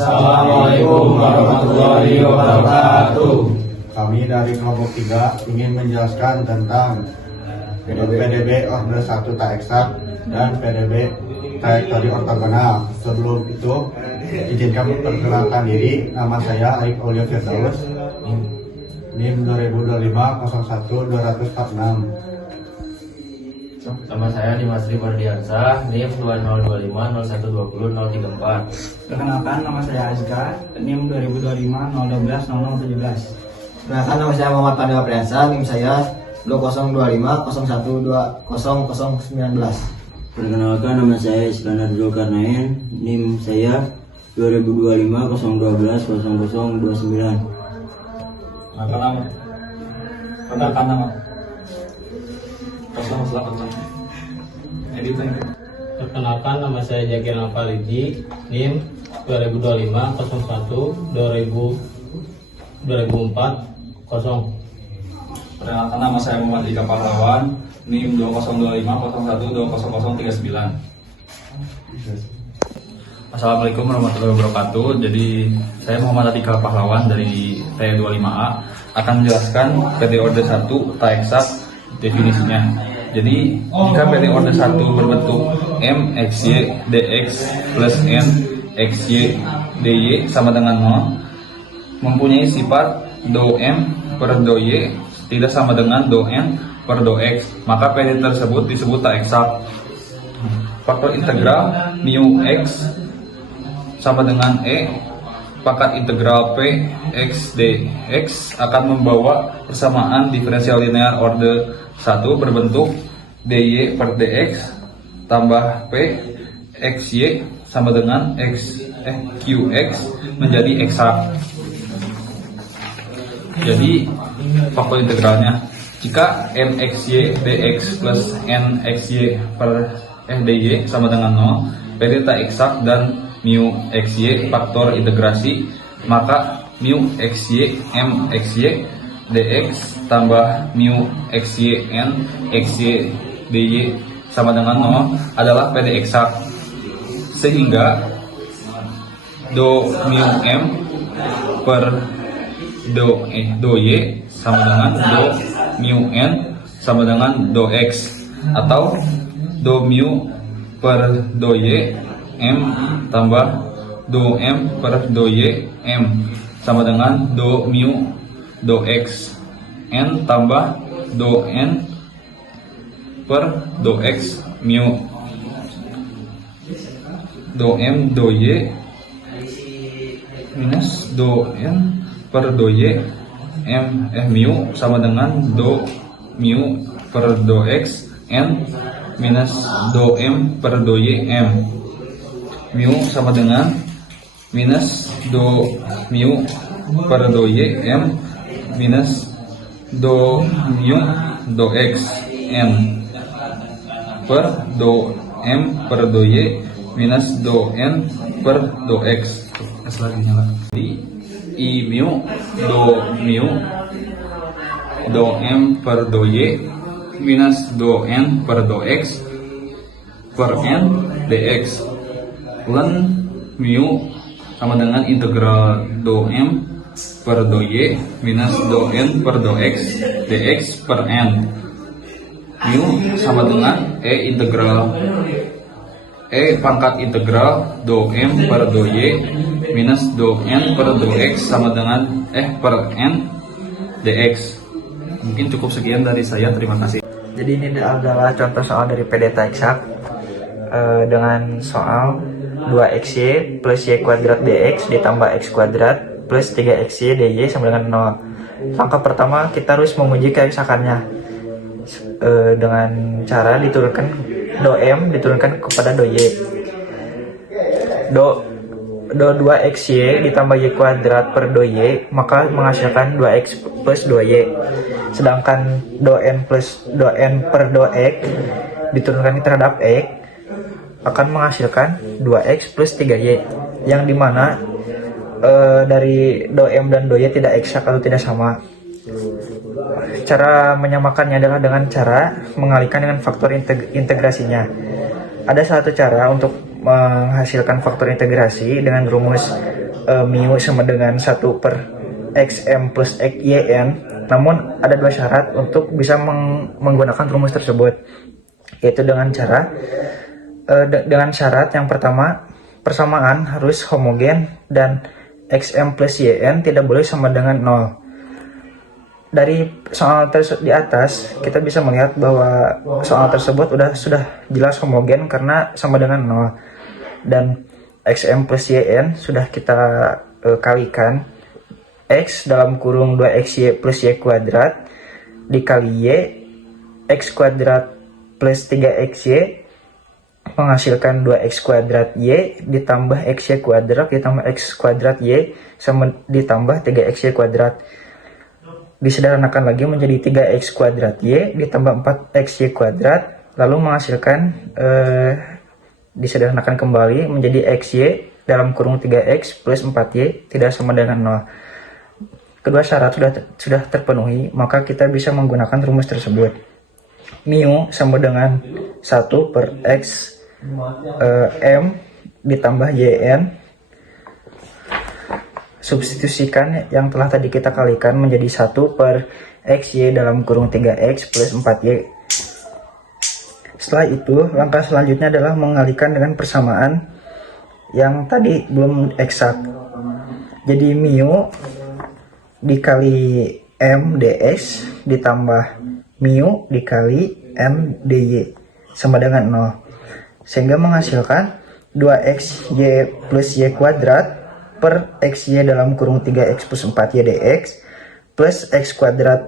Assalamualaikum warahmatullahi wabarakatuh. Kami dari kelompok 3 ingin menjelaskan tentang PDB order 1 tak eksak dan PDB trajektori ortogonal. Sebelum itu, izinkan memperkenalkan diri. Nama saya Aik Aulia Firdaus, NIM 2025-01-246. Nama saya Dimasri Mardiansa, NIM 2025-0120-034. Perkenalkan, nama saya Azka, NIM 2025-012-0017. Perkenalkan, nama saya Muhammad Pandewa Priyansa, NIM saya 2025-01-20-0019. Perkenalkan, nama saya Iskandar Zulkarnain, NIM saya 2025-012-0029. Perkenalkan nama. Perkenalkan, nama saya Jakir Nafalidi, NIM 2025-01-2004-0. Perkenalkan, nama saya Muhammad Ika Pahlawan, NIM 2025-01-20039. Assalamualaikum warahmatullahi wabarakatuh. Jadi saya Muhammad Atika Pahlawan dari T25A akan menjelaskan PT Order 1 tak eksak definisinya. Jadi jika PT Order 1 berbentuk M XY DX plus N XY DY sama dengan 0, mempunyai sifat do M per do Y tidak sama dengan do N per do X, maka PT tersebut disebut tak eksak. Faktor integral mu X sama dengan E pangkat integral P X dx akan membawa persamaan diferensial linear order 1 berbentuk dy per dx tambah P xy sama dengan qx menjadi eksak. Jadi faktor integralnya, jika mxy dx plus nxy per dy sama dengan 0, PD tak eksak dan mu xy faktor integrasi, maka mu xy m xy dx tambah mu xy n xy dy sama dengan 0 adalah PD eksak, sehingga do mu m per do y sama dengan do mu n sama dengan do x, atau do mu per do y M tambah do M per do Y M sama dengan do mu do X N tambah do N per do X mu do M do Y minus do N per do Y M mu sama dengan do mu per do X N minus do M per do Y M. Mu sama dengan minus do mu per do y m minus do mu do x n per do m per do y minus do n per do x. Jadi i mu do m per do y minus do n per do x per n dx. Len mu sama dengan integral do m per do y minus do n per do x dx per n. Mu sama dengan integral pangkat integral do m per do y minus do n per do x sama dengan per n dx. Mungkin cukup sekian dari saya, terima kasih. Jadi ini adalah contoh soal dari PD tak eksak dengan soal 2xy plus y kuadrat dx ditambah x kuadrat plus 3xy dy sama dengan 0. Langkah pertama kita harus menguji keeksakannya dengan cara diturunkan do m diturunkan kepada do y. Do 2xy ditambah y kuadrat per do y maka menghasilkan 2x plus 2y. Sedangkan do n plus do n per do x diturunkan terhadap x akan menghasilkan 2x plus 3y, yang dimana dari do m dan do y tidak eksak atau tidak sama. Cara menyamakannya adalah dengan cara mengalihkan dengan faktor integrasinya. Ada satu cara untuk menghasilkan faktor integrasi dengan rumus mu sama dengan 1 per xm plus yn. Namun ada dua syarat untuk bisa menggunakan rumus tersebut, yaitu dengan syarat yang pertama, persamaan harus homogen dan xm plus yn tidak boleh sama dengan 0. Dari soal di atas kita bisa melihat bahwa soal tersebut sudah jelas homogen karena sama dengan 0, dan xm plus yn sudah kita kalikan x dalam kurung 2xy plus y kuadrat dikali y x kuadrat plus 3xy menghasilkan 2x kuadrat y ditambah xy kuadrat ditambah x kuadrat y sama ditambah 3xy kuadrat. Disederhanakan lagi menjadi 3x kuadrat y ditambah 4xy kuadrat, lalu menghasilkan disederhanakan kembali menjadi xy dalam kurung 3x plus 4y tidak sama dengan 0. Kedua syarat sudah terpenuhi, maka kita bisa menggunakan rumus tersebut. Mu sama dengan 1 per x m ditambah yn. Substitusikan yang telah tadi kita kalikan menjadi 1 per xy dalam kurung 3x plus 4y. Setelah itu, langkah selanjutnya adalah mengalikan dengan persamaan yang tadi belum eksak. Jadi mu dikali m ds ditambah mu dikali m dy sama dengan 0, sehingga menghasilkan 2xy plus y kuadrat per xy dalam kurung 3x plus 4y dx plus x kuadrat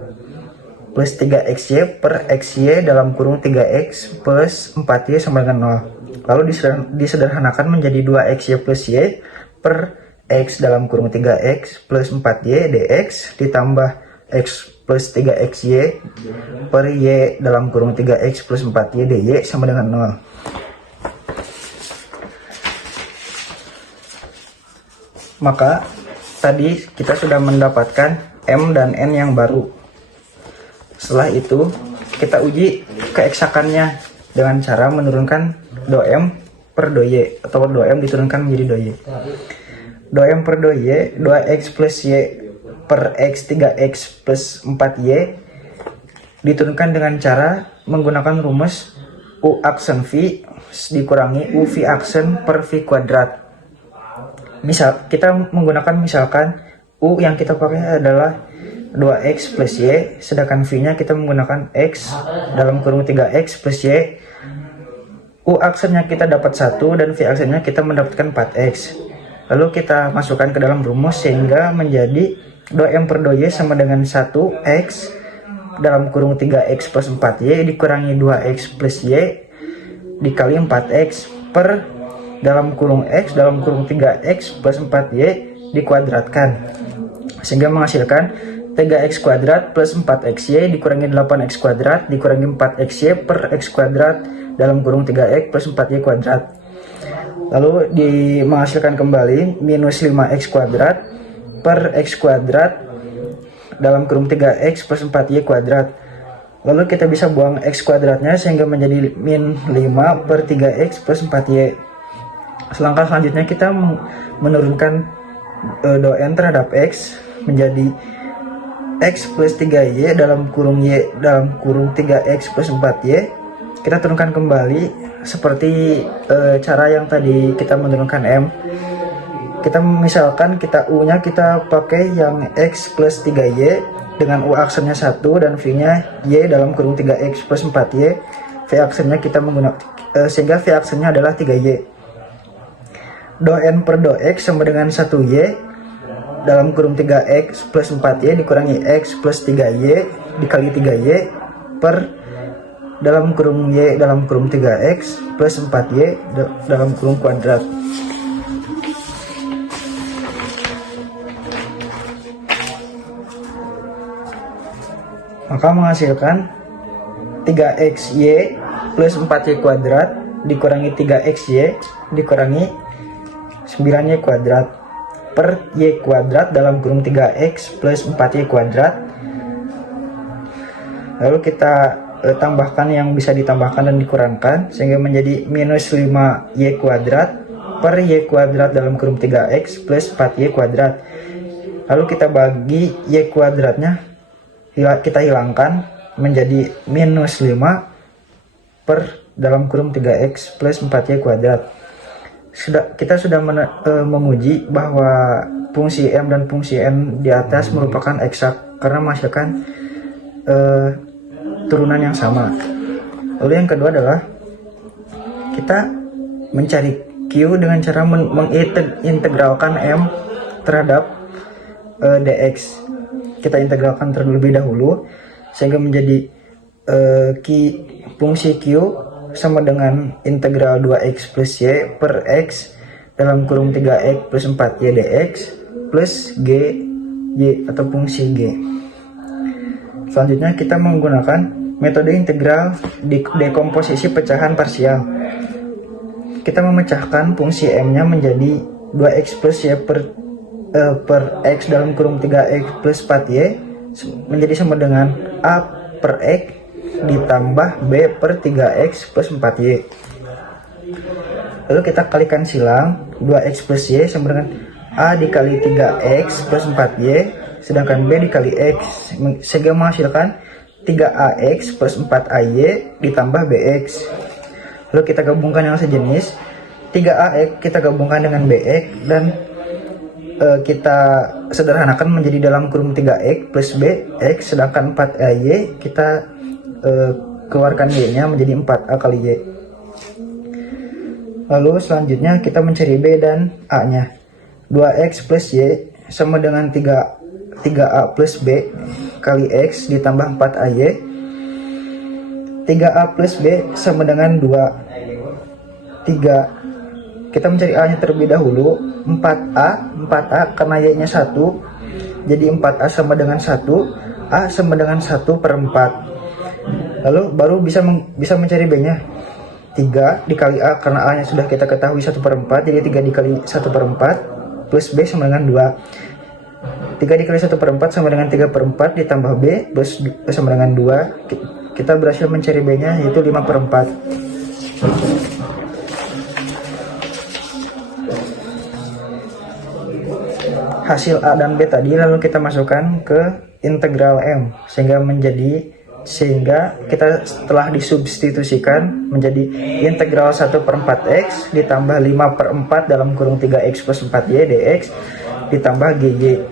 plus 3xy per xy dalam kurung 3x plus 4y sama dengan 0. Lalu disederhanakan menjadi 2xy plus y per x dalam kurung 3x plus 4y dx ditambah x plus 3xy per y dalam kurung 3x plus 4y dy sama dengan 0. Maka tadi kita sudah mendapatkan m dan n yang baru. Setelah itu kita uji keeksakannya dengan cara menurunkan do-m per do-y atau do-m diturunkan menjadi do-y. Do-m per do-y 2x plus y per x 3x plus 4y diturunkan dengan cara menggunakan rumus u aksen v dikurangi u v aksen per v kuadrat. Misal kita menggunakan misalkan u yang kita pakai adalah 2x plus y, sedangkan v-nya kita menggunakan x dalam kurung 3x plus y. U aksennya kita dapat 1 dan v aksennya kita mendapatkan 4x. Lalu kita masukkan ke dalam rumus sehingga menjadi do-m per do-y sama dengan 1x dalam kurung 3x plus 4y dikurangi 2x plus y dikali 4x per dalam kurung x dalam kurung 3x plus 4y dikuadratkan, sehingga menghasilkan 3x kuadrat plus 4xy dikurangi 8x kuadrat dikurangi 4xy per x kuadrat dalam kurung 3x plus 4y kuadrat. Lalu menghasilkan kembali minus 5x kuadrat per x kuadrat dalam kurung 3x plus 4y kuadrat. Lalu kita bisa buang x kuadratnya sehingga menjadi min 5 per 3x plus 4y. Selangkah selanjutnya kita menurunkan do-n terhadap x menjadi x plus 3y dalam kurung y dalam kurung 3x plus 4y. Kita turunkan kembali seperti cara yang tadi kita menurunkan m. Kita misalkan u-nya kita pakai yang x plus 3y dengan u aksennya 1 dan v-nya y dalam kurung 3x plus 4y. V aksennya kita menggunakan sehingga v aksennya adalah 3y. Do-n per do-x sama dengan 1y dalam kurung 3x plus 4y dikurangi x plus 3y dikali 3y per dalam kurung y dalam kurung 3x plus 4y dalam kurung kuadrat. Maka menghasilkan 3xy plus 4y kuadrat dikurangi 3xy dikurangi 9y kuadrat per y kuadrat dalam kurung 3x plus 4y kuadrat. Lalu kita tambahkan yang bisa ditambahkan dan dikurangkan sehingga menjadi minus 5y kuadrat per y kuadrat dalam kurung 3x plus 4y kuadrat. Lalu kita bagi y kuadratnya, kita hilangkan menjadi minus 5 per dalam kurung 3x plus 4y kuadrat. Kita sudah menguji bahwa fungsi m dan fungsi n di atas merupakan eksak karena menghasilkan turunan yang sama. Lalu yang kedua adalah kita mencari Q dengan cara mengintegralkan m terhadap dx. Kita integralkan terlebih dahulu sehingga menjadi fungsi Q sama dengan integral 2x plus y per x dalam kurung 3x plus 4y dx plus g y atau fungsi g. Selanjutnya kita menggunakan metode integral dekomposisi pecahan parsial. Kita memecahkan fungsi m-nya menjadi 2x plus y per x dalam kurung 3x plus 4y menjadi sama dengan a per x ditambah b per 3x plus 4y. Lalu kita kalikan silang 2x plus y sama dengan a dikali 3x plus 4y sedangkan b dikali x sehingga menghasilkan 3ax plus 4ay ditambah bx. Lalu kita gabungkan yang sejenis, 3ax kita gabungkan dengan bx dan kita sederhanakan menjadi dalam kurung 3x plus bx sedangkan 4ay kita keluarkan y-nya menjadi 4a kali y. Lalu selanjutnya kita mencari b dan a-nya. 2x plus y sama dengan 3a plus b kali x ditambah 4ay. 3a plus b sama dengan 3. Kita mencari a-nya terlebih dahulu. 4a karena y-nya 1 jadi 4a sama dengan 1, a sama dengan 1 per 4. Lalu baru bisa mencari b-nya. 3 dikali a karena a-nya sudah kita ketahui 1 per 4 jadi 3 dikali 1 per 4 plus b sama dengan 2. 3 dikali 1 per 4 sama dengan 3 per 4 ditambah b plus sama dengan 2. Kita berhasil mencari b-nya yaitu 5 per 4. Hasil a dan b tadi lalu kita masukkan ke integral m sehingga kita setelah disubstitusikan menjadi integral 1 per 4x ditambah 5 per 4 dalam kurung 3x plus 4y dx ditambah gy.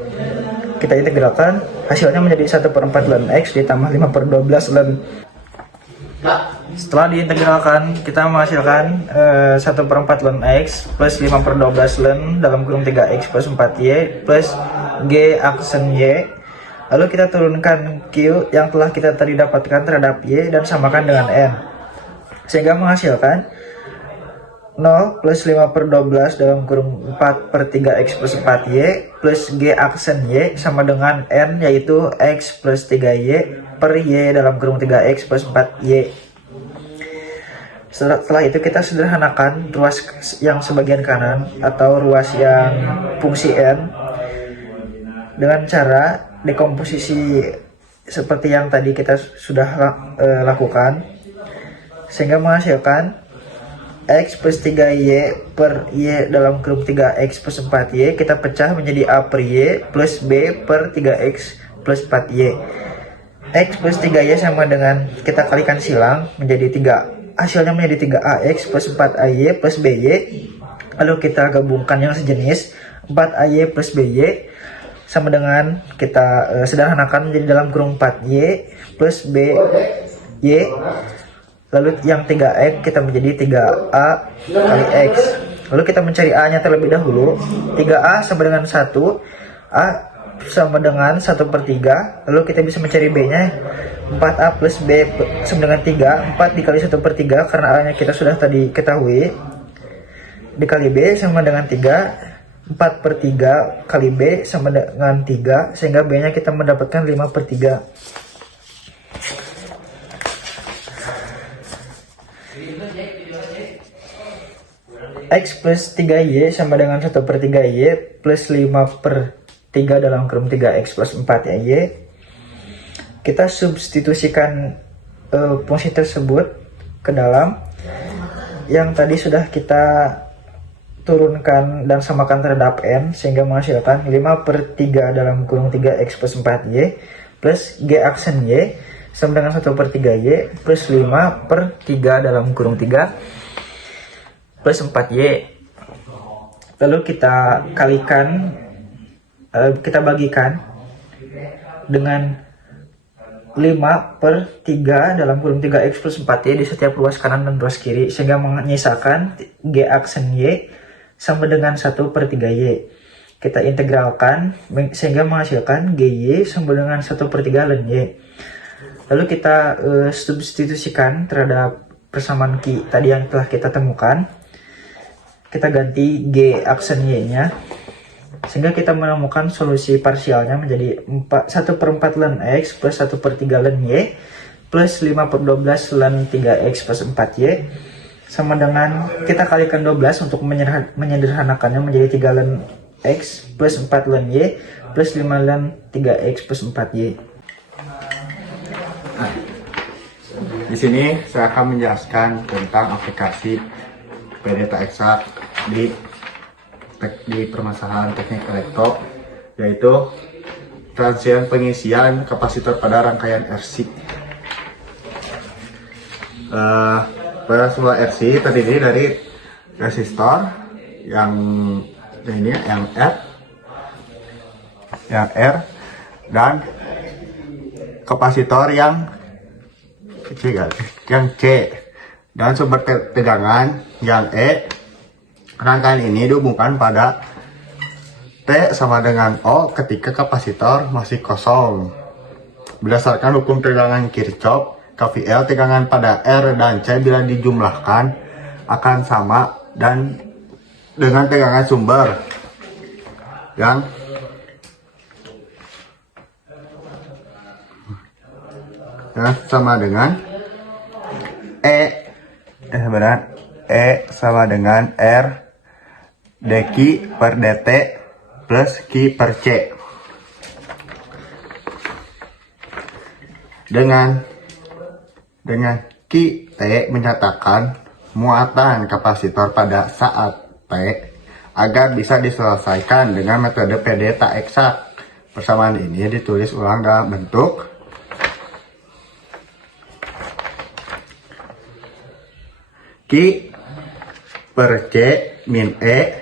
Kita integralkan hasilnya menjadi 1 per 4 ln x ditambah 5 per 12 ln. Setelah diintegralkan kita menghasilkan 1 per 4 ln x plus 5 per 12 ln dalam kurung 3x plus 4y plus g aksen y. Lalu kita turunkan Q yang telah kita tadi dapatkan terhadap Y dan samakan dengan N. Sehingga menghasilkan 0 plus 5 per 12 dalam kurung 4 per 3x plus 4Y plus G aksen Y sama dengan N yaitu X plus 3Y per Y dalam kurung 3x plus 4Y. Setelah itu kita sederhanakan ruas yang sebagian kanan atau ruas yang fungsi N dengan cara dekomposisi seperti yang tadi kita sudah lakukan sehingga menghasilkan x plus 3y per y dalam kurung 3x plus 4y kita pecah menjadi a per y plus b per 3x plus 4y. X plus 3y sama dengan kita kalikan silang menjadi 3, hasilnya menjadi 3ax plus 4ay plus by. Lalu kita gabungkan yang sejenis 4ay plus by sama dengan kita sederhanakan menjadi dalam kurung 4y plus by. Lalu yang 3x kita menjadi 3a kali x. Lalu kita mencari a nya terlebih dahulu. 3a sama dengan 1, a sama dengan 1 per 3. Lalu kita bisa mencari b nya 4a plus b sama dengan 3. 4 dikali 1 per 3 karena a nya kita sudah tadi ketahui, dikali b sama dengan 3. 4 per 3 kali B sama dengan 3 sehingga B nya kita mendapatkan 5 per 3. X plus 3Y sama dengan 1 per 3Y plus 5 per 3 dalam kurung 3X plus 4Y. Kita substitusikan fungsi tersebut ke dalam yang tadi sudah kita turunkan dan samakan terhadap n sehingga menghasilkan 5/3 dalam kurung 3x plus 4y plus g aksen y sama dengan 1/3y plus 5/3 dalam kurung 3 plus 4y. Lalu kita kalikan, kita bagikan dengan 5/3 dalam kurung 3x plus 4y di setiap ruas kanan dan ruas kiri sehingga menyisakan g aksen y sama dengan 1/3y. Kita integralkan sehingga menghasilkan gy sama dengan 1/3 ln y. Lalu kita substitusikan terhadap persamaan Q tadi yang telah kita temukan. Kita ganti G aksen Y-nya. Sehingga kita menemukan solusi parsialnya menjadi 1/4 ln X plus 1/3 ln Y plus 5/12 ln 3X plus 4Y sama dengan kita kalikan 12 untuk menyederhanakannya menjadi 3 ln X plus 4 ln Y plus 5 ln 3X plus 4Y. Di sini saya akan menjelaskan tentang aplikasi PDT eksak di permasalahan teknik elektro, yaitu transien pengisian kapasitor pada rangkaian RC. Pada sebuah RC terdiri dari resistor yang ini yang R dan kapasitor yang C dan sumber tegangan yang E. Rangkaian ini dihubungkan pada T sama dengan O ketika kapasitor masih kosong. Berdasarkan hukum tegangan Kirchhoff, KVL tegangan pada R dan C bila dijumlahkan akan sama dan dengan tegangan sumber yang sama dengan E sama dengan R dQ per dt plus Q per C. Dengan Q T menyatakan muatan kapasitor pada saat T agar bisa diselesaikan dengan metode PD tak eksak. Persamaan ini ditulis ulang dalam bentuk Q per C min E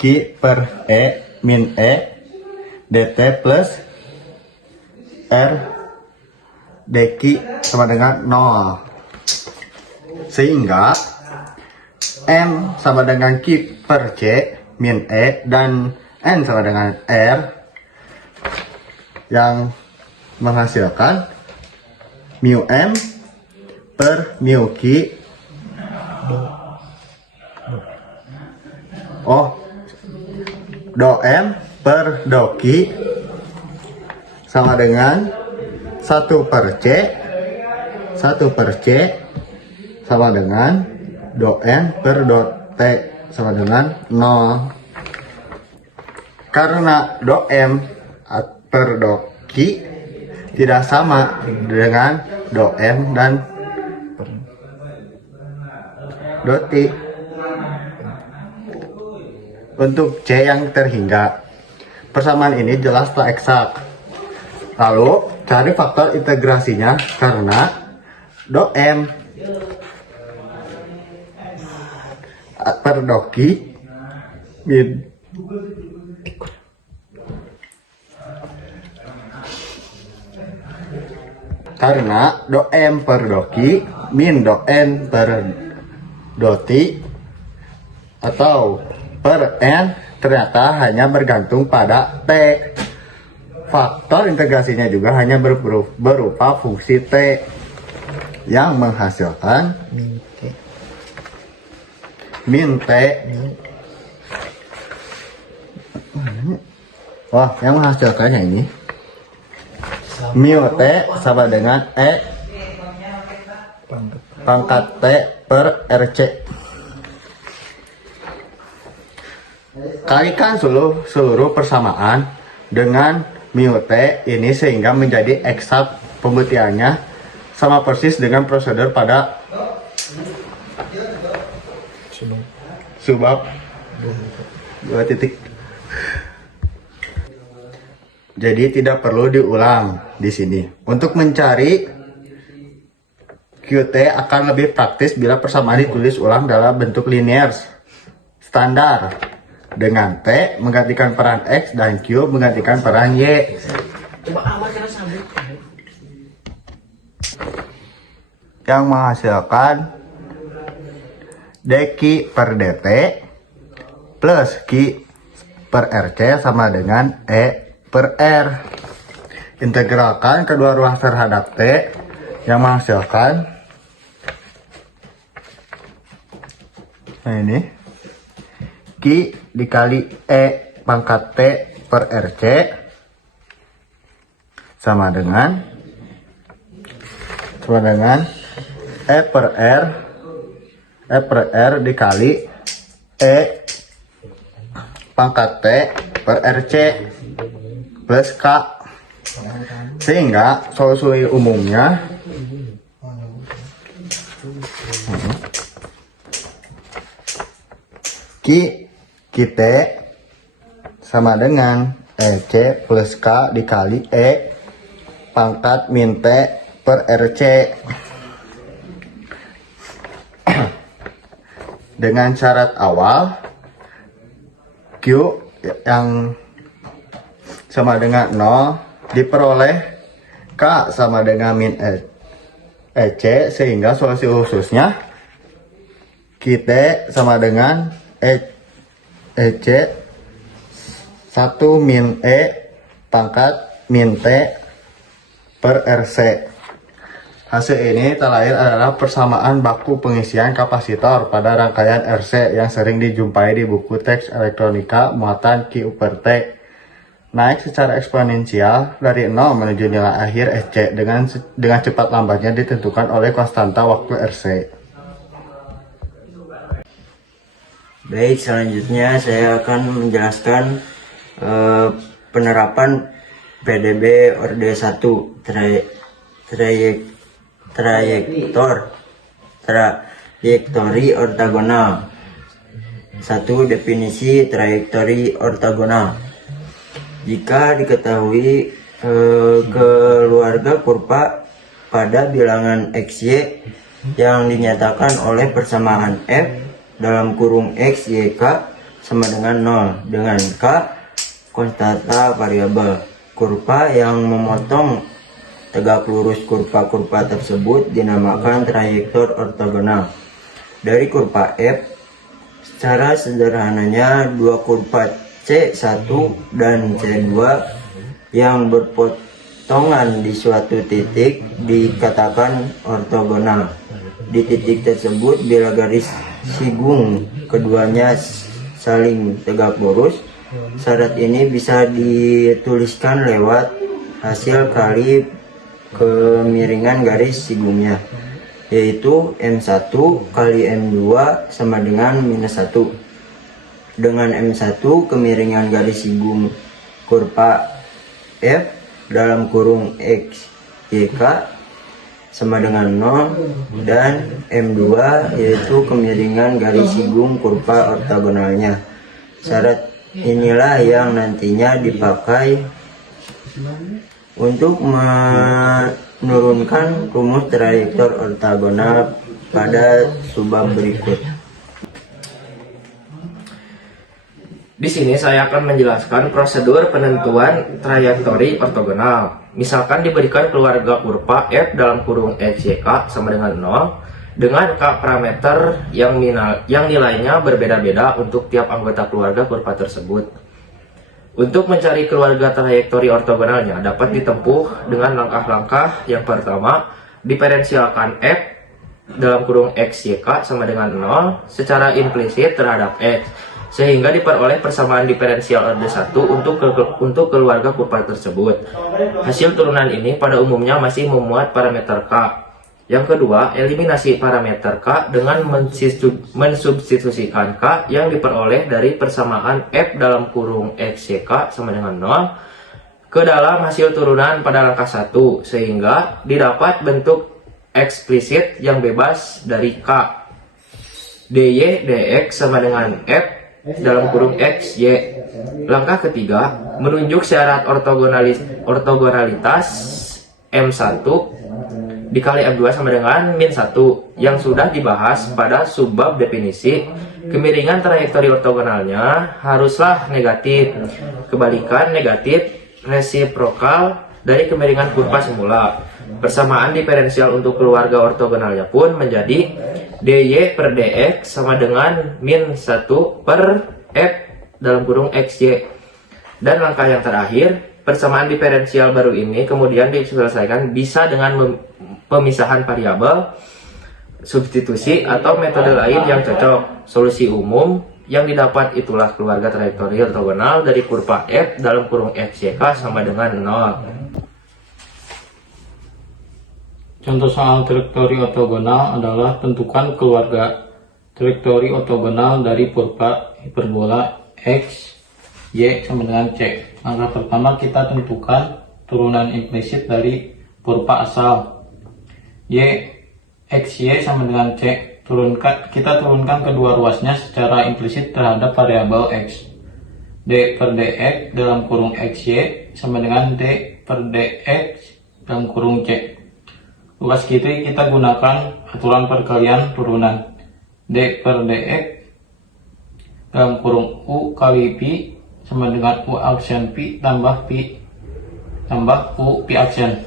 Q per E min E dt plus R dQ sama dengan 0, sehingga M sama dengan Q per C min E dan N sama dengan R yang menghasilkan mu M per mu Q do M per do Q sama dengan 1/C sama dengan do N per do T sama dengan 0. Karena do M per do Q tidak sama dengan do M dan do T. Untuk C yang terhingga, persamaan ini jelas tak eksak. Lalu cari faktor integrasinya karena do M per do Q min karena do M per do Q min do N per do T atau per N ternyata hanya bergantung pada T. Faktor integrasinya juga hanya berupa fungsi T yang menghasilkan min T. Wah, yang menghasilkannya ini mu T sama dengan E pangkat T per RC. Kalikan seluruh persamaan dengan mu T ini sehingga menjadi eksak pembuktiannya sama persis dengan prosedur pada sebab 2 titik. Jadi tidak perlu diulang di sini. Untuk mencari QT akan lebih praktis bila persamaan ditulis ulang dalam bentuk linear standar dengan T menggantikan peran X dan Q menggantikan peran Y. Yang menghasilkan dq per dt plus q per rc sama dengan e per r. Integralkan kedua ruas terhadap t yang menghasilkan ini q dikali e pangkat t per rc sama dengan e per r dikali e pangkat t per rc plus k, sehingga solusi umumnya Q T sama dengan EC plus K dikali E pangkat min T per RC. Dengan syarat awal Q yang sama dengan 0 diperoleh K sama dengan min EC, sehingga solusi khususnya QT sama dengan EC 1 min E pangkat min T per RC. Hasil ini terlahir adalah persamaan baku pengisian kapasitor pada rangkaian RC yang sering dijumpai di buku teks elektronika muatan Q per T. Naik secara eksponensial dari 0 menuju nilai akhir SC dengan cepat lambatnya ditentukan oleh konstanta waktu RC. Baik, selanjutnya saya akan menjelaskan penerapan PDB Orde 1 trayektori ortogonal. 1. Definisi trayektori ortogonal. Jika diketahui keluarga kurva pada bilangan XY yang dinyatakan oleh persamaan F dalam kurung X, Y, K sama dengan 0 dengan K konstanta variabel. Kurva yang memotong tegak lurus kurva-kurva tersebut dinamakan trayektor ortogonal. Dari kurva F, secara sederhananya dua kurva C1 dan C2 yang berpotongan di suatu titik dikatakan ortogonal. Di titik tersebut bila garis sigung keduanya saling tegak lurus, syarat ini bisa dituliskan lewat hasil kali kemiringan garis sigungnya, yaitu M1 kali M2 sama dengan minus 1. Dengan M1 kemiringan garis sigung kurva F dalam kurung X, Y, K sama dengan 0 dan M2 yaitu kemiringan garis sigung kurva ortogonalnya. Syarat inilah yang nantinya dipakai untuk menurunkan rumus trayektor ortogonal pada subbab berikut. Di sini saya akan menjelaskan prosedur penentuan trayektori ortogonal. Misalkan diberikan keluarga kurva F dalam kurung X, Y, K sama dengan 0 dengan K parameter yang nilainya berbeda-beda untuk tiap anggota keluarga kurva tersebut. Untuk mencari keluarga trayektori ortogonalnya dapat ditempuh dengan langkah-langkah. Yang pertama, diferensialkan F dalam kurung X, Y, K sama dengan 0 secara implisit terhadap X, sehingga diperoleh persamaan diferensial orde 1 untuk keluarga kurva tersebut. Hasil turunan ini pada umumnya masih memuat parameter K. Yang kedua, eliminasi parameter K dengan mensubstitusikan K yang diperoleh dari persamaan F dalam kurung X, Y, K sama dengan 0 ke dalam hasil turunan pada langkah 1 sehingga didapat bentuk eksplisit yang bebas dari K. dy dx sama dengan f dalam kurung x y. Langkah ketiga, menunjuk syarat ortogonalitas M1 dikali M2 sama dengan min 1 yang sudah dibahas pada subbab definisi. Kemiringan trayektori ortogonalnya haruslah negatif. Kebalikan negatif resiprokal dari kemiringan kurva semula. Persamaan diferensial untuk keluarga ortogonalnya pun menjadi dy per dx sama dengan min 1 per f dalam kurung xy. Dan langkah yang terakhir, persamaan diferensial baru ini kemudian diselesaikan bisa dengan pemisahan variabel, substitusi, atau metode lain yang cocok. Solusi umum yang didapat itulah keluarga trayektori ortogonal dari kurva f dalam kurung xyk sama dengan 0. Contoh soal trayektori ortogonal adalah tentukan keluarga trayektori ortogonal dari kurva hiperbola x, y sama dengan c. Langkah pertama kita tentukan turunan implisit dari kurva asal y, xy sama dengan c. Kita turunkan kedua ruasnya secara implisit terhadap variabel x. D per dx dalam kurung xy sama dengan d per dx dalam kurung c. Luas kiri kita gunakan aturan perkalian turunan. D per dx dalam kurung u kali pi sama dengan u aksen pi tambah u pi aksen.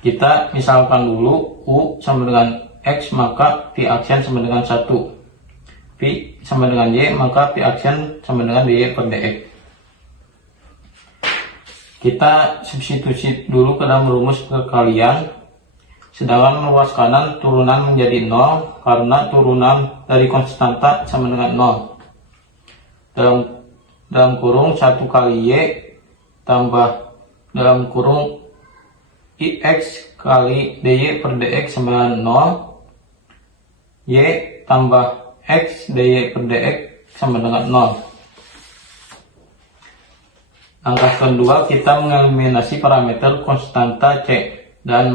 Kita misalkan dulu u sama dengan x maka pi aksen sama dengan 1. Pi sama dengan y maka pi aksen sama dengan dy per dx. Kita substitusi dulu ke dalam rumus perkalian. Sedangkan luas kanan turunan menjadi 0 karena turunan dari konstanta sama dengan 0. Dalam kurung 1 kali y tambah dalam kurung ix kali dy per dx sama dengan 0. Y tambah x dy per dx sama dengan 0. Langkah kedua kita mengeliminasi parameter konstanta c dan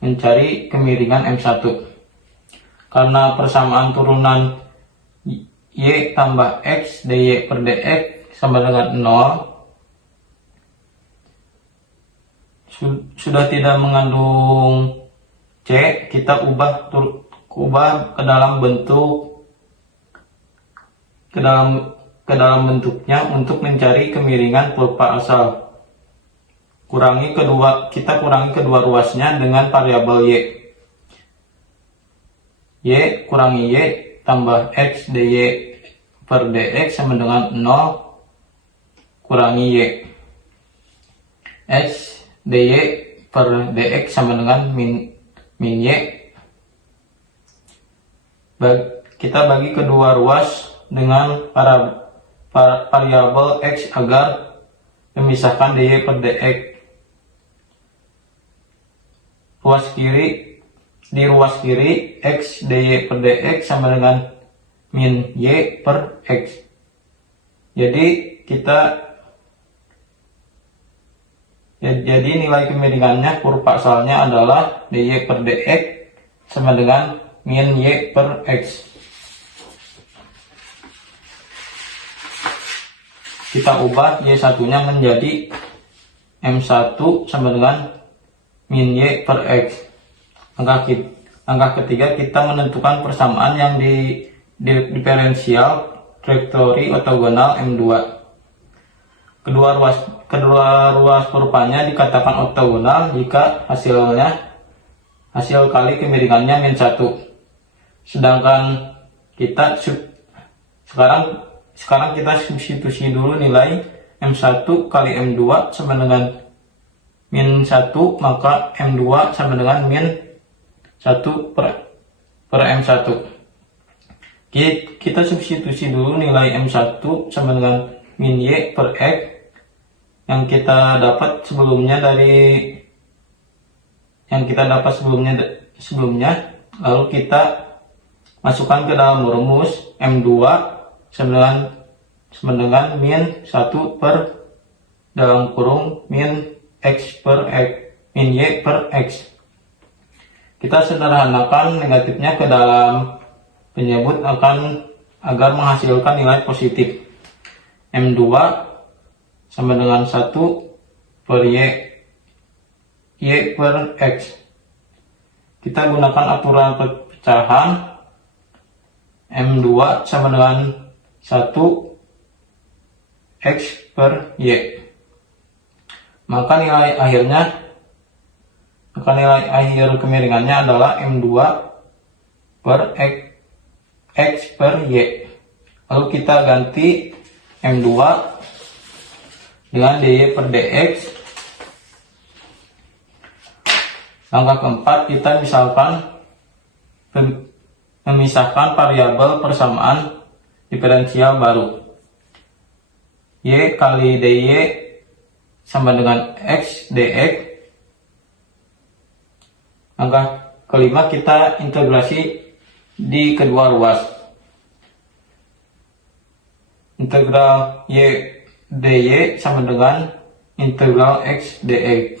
mencari kemiringan M1. Karena persamaan turunan y tambah x dy per dx sama dengan 0 sudah tidak mengandung c, kita ubah ke dalam bentuk ke dalam bentuknya untuk mencari kemiringan kurva asal. Kita kurangi kedua ruasnya dengan variabel y. Y kurangi y tambah x dy per dx sama dengan 0 kurangi y. X dy per dx sama dengan min y. Kita bagi kedua ruas dengan variabel x agar memisahkan dy per dx. Di ruas kiri x dy per dx sama dengan min y per x. Jadi nilai kemiringannya kurva asalnya adalah dy per dx sama dengan min y per x. Kita ubah y1 nya menjadi m1 sama dengan min y per x. Langkah ketiga kita menentukan persamaan yang di diferensial trayektori ortogonal M2. Kedua ruas kurvanya dikatakan ortogonal jika hasil kali kemiringannya min 1. Sedangkan sekarang kita substitusi dulu nilai M1 kali M2 sama dengan min 1, maka M2 sama dengan min 1 per M1. Kita substitusi dulu nilai M1 sama dengan min Y per X yang kita dapat sebelumnya lalu kita masukkan ke dalam rumus M2 sama dengan sama dengan min 1 per dalam kurung min x per x, min y per x. Kita sederhanakan negatifnya ke dalam penyebut agar menghasilkan nilai positif. M2 sama dengan 1 per y per x. Kita gunakan aturan pecahan. M2 sama dengan 1 x per y. Maka nilai akhir kemiringannya adalah M2 per x per y. Lalu kita ganti M2 dengan dy per dx. Langkah keempat, kita memisahkan variabel persamaan diferensial baru. Y kali dy sama dengan x dx. Langkah kelima, kita integrasi di kedua ruas. Integral y dy sama dengan integral x dx.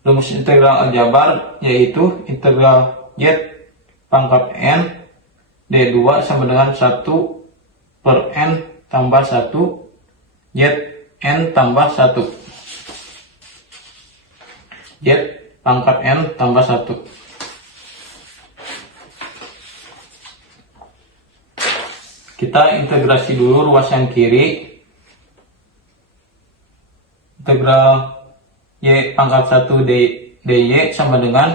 Rumus integral aljabar yaitu integral y pangkat n d2 sama dengan 1 per n tambah 1 y n tambah 1. Y pangkat n tambah 1. Kita integrasi dulu ruas yang kiri. Integral y pangkat 1 dy sama dengan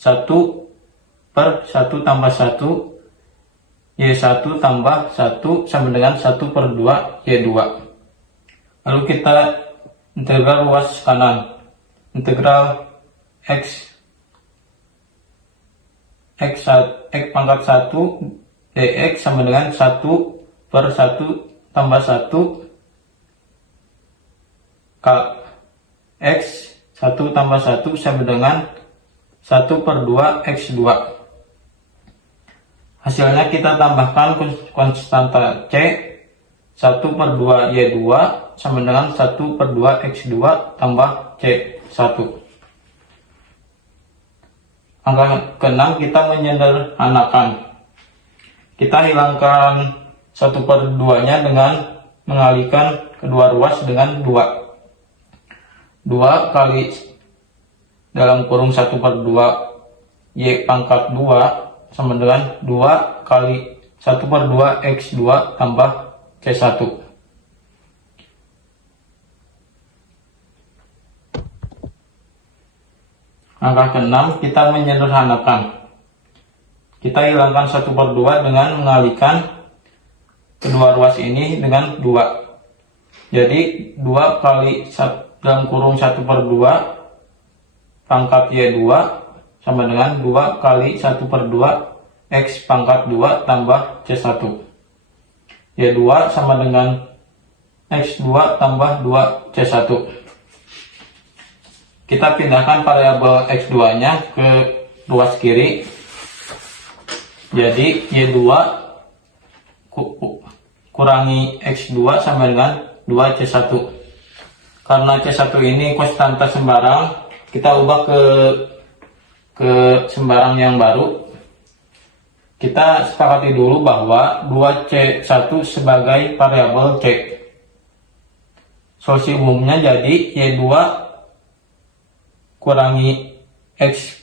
1 per 1 tambah 1 y1 tambah 1 sama dengan 1 per 2 y2. Lalu kita integral ruas kanan. Integral x pangkat 1 dx sama dengan 1 per 1 tambah 1 x 1 tambah 1 sama dengan 1 per 2 x2. Hasilnya kita tambahkan konstanta c 1 per 2 y2 sama dengan 1 per 2 x2 tambah c1. Angka ke-6 kita menyederhanakan. Kita hilangkan 1 per 2 nya dengan mengalihkan kedua ruas dengan 2. 2 kali dalam kurung 1 per 2 y pangkat 2 sama dengan 2 kali 1 per 2 x2 tambah c1. Angka ke-6 kita menyederhanakan. Kita hilangkan 1 per 2 dengan mengalihkan kedua ruas ini dengan 2. Jadi 2 kali dalam kurung 1 per 2 pangkat y2 sama dengan 2 kali 1 per 2 x pangkat 2 tambah c1. Y2 sama dengan x2 tambah 2 c1. Kita pindahkan variabel x2 nya ke ruas kiri. Jadi y2 kurangi x2 sama dengan 2 c1. Karena C1 ini konstanta sembarang, kita ubah ke sembarang yang baru. Kita sepakati dulu bahwa 2C1 sebagai variabel C. Solusi umumnya jadi Y2 kurangi X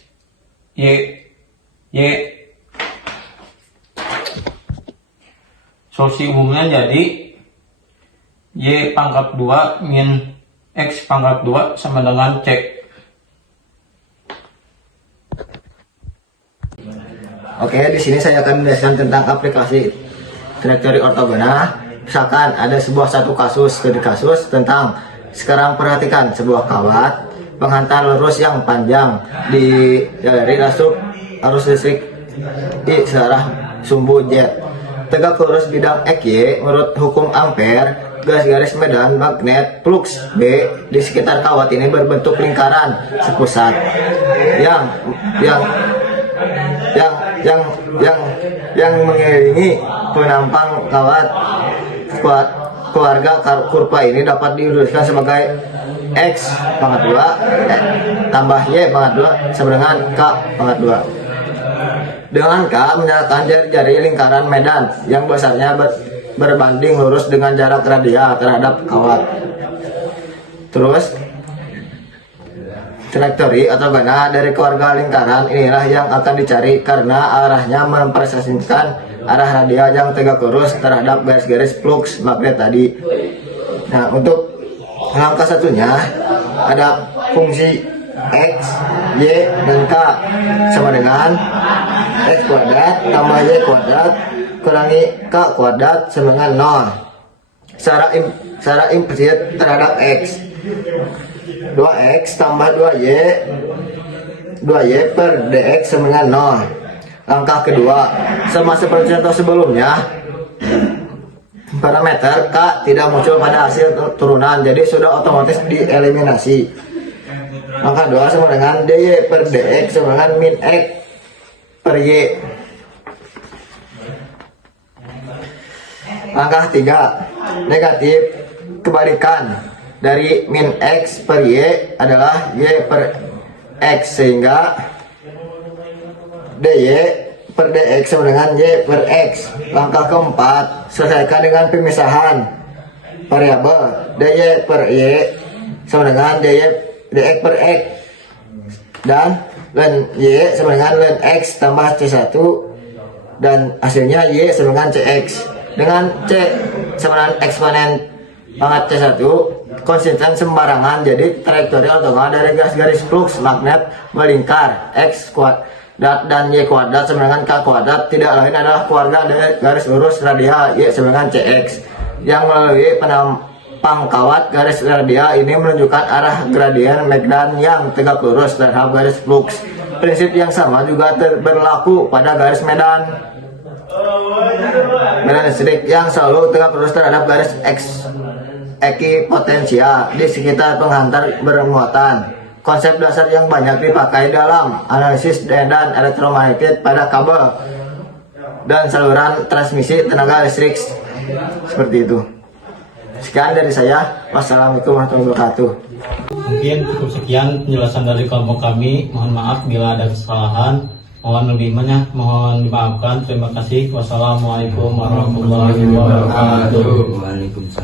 Solusi umumnya jadi Y pangkat 2 min X pangkat 2 sama dengan C. Oke, di sini saya akan menjelaskan tentang aplikasi trajektori ortogonal. Misalkan ada studi kasus tentang, sekarang perhatikan sebuah kawat penghantar lurus yang panjang dari arus listrik di searah sumbu jet. Tegak lurus bidang XY menurut hukum Ampere. Garis medan magnet flux B di sekitar kawat ini berbentuk lingkaran sepusat yang mengelilingi penampang kawat keluarga kurva ini dapat dirumuskan sebagai X pangkat 2 tambah Y pangkat 2 sama dengan K pangkat 2. Dengan K menyatakan jari lingkaran medan yang besarnya berbanding lurus dengan jarak radial terhadap kawat. Terus trajektori ortogonal dari keluarga lingkaran inilah yang akan dicari karena arahnya mempresentasikan arah radial yang tegak lurus terhadap garis-garis flux magnet tadi. Nah, untuk langkah satunya ada fungsi X, Y, dan K sama dengan X kuadrat tambah Y kuadrat kurangi K kuadrat sama dengan 0. Secara implisit terhadap X, 2X tambah 2Y per DX sama dengan 0. Langkah kedua, sama seperti contoh sebelumnya, parameter K tidak muncul pada hasil turunan, jadi sudah otomatis dieliminasi. Langkah 2 sama dengan DY per DX sama dengan min X per Y. Langkah 3, negatif kebalikan dari min X per Y adalah Y per X, sehingga DY per DX sama dengan Y per X. Langkah keempat, selesaikan dengan pemisahan variabel DY per Y sama dengan DX per X, dan ln Y sama dengan ln X tambah C1, dan hasilnya Y sama dengan CX. Dengan C sama dengan eksponen pangkat C1 konsisten sembarangan, jadi trajektori ortogonal dari garis-garis flux magnet melingkar X kuadrat dan Y kuadrat sama dengan K kuadrat tidak lain adalah keluarga dari garis lurus radial Y sama dengan CX, yang melalui penampang kawat garis radial ini menunjukkan arah gradien medan yang tegak lurus terhadap garis flux. Prinsip yang sama juga berlaku pada garis medan listrik yang selalu tegak lurus terhadap garis ekipotensial di sekitar penghantar bermuatan. Konsep dasar yang banyak dipakai dalam analisis dan elektromagnetik pada kabel dan saluran transmisi tenaga listrik. Seperti itu. Sekian dari saya. Wassalamualaikum warahmatullahi wabarakatuh. Mungkin cukup sekian penjelasan dari kelompok kami. Mohon maaf bila ada kesalahan. Mohon lebihnya mohon dimaafkan. Terima kasih. Wassalamualaikum warahmatullahi wabarakatuh. Waalaikumsalam.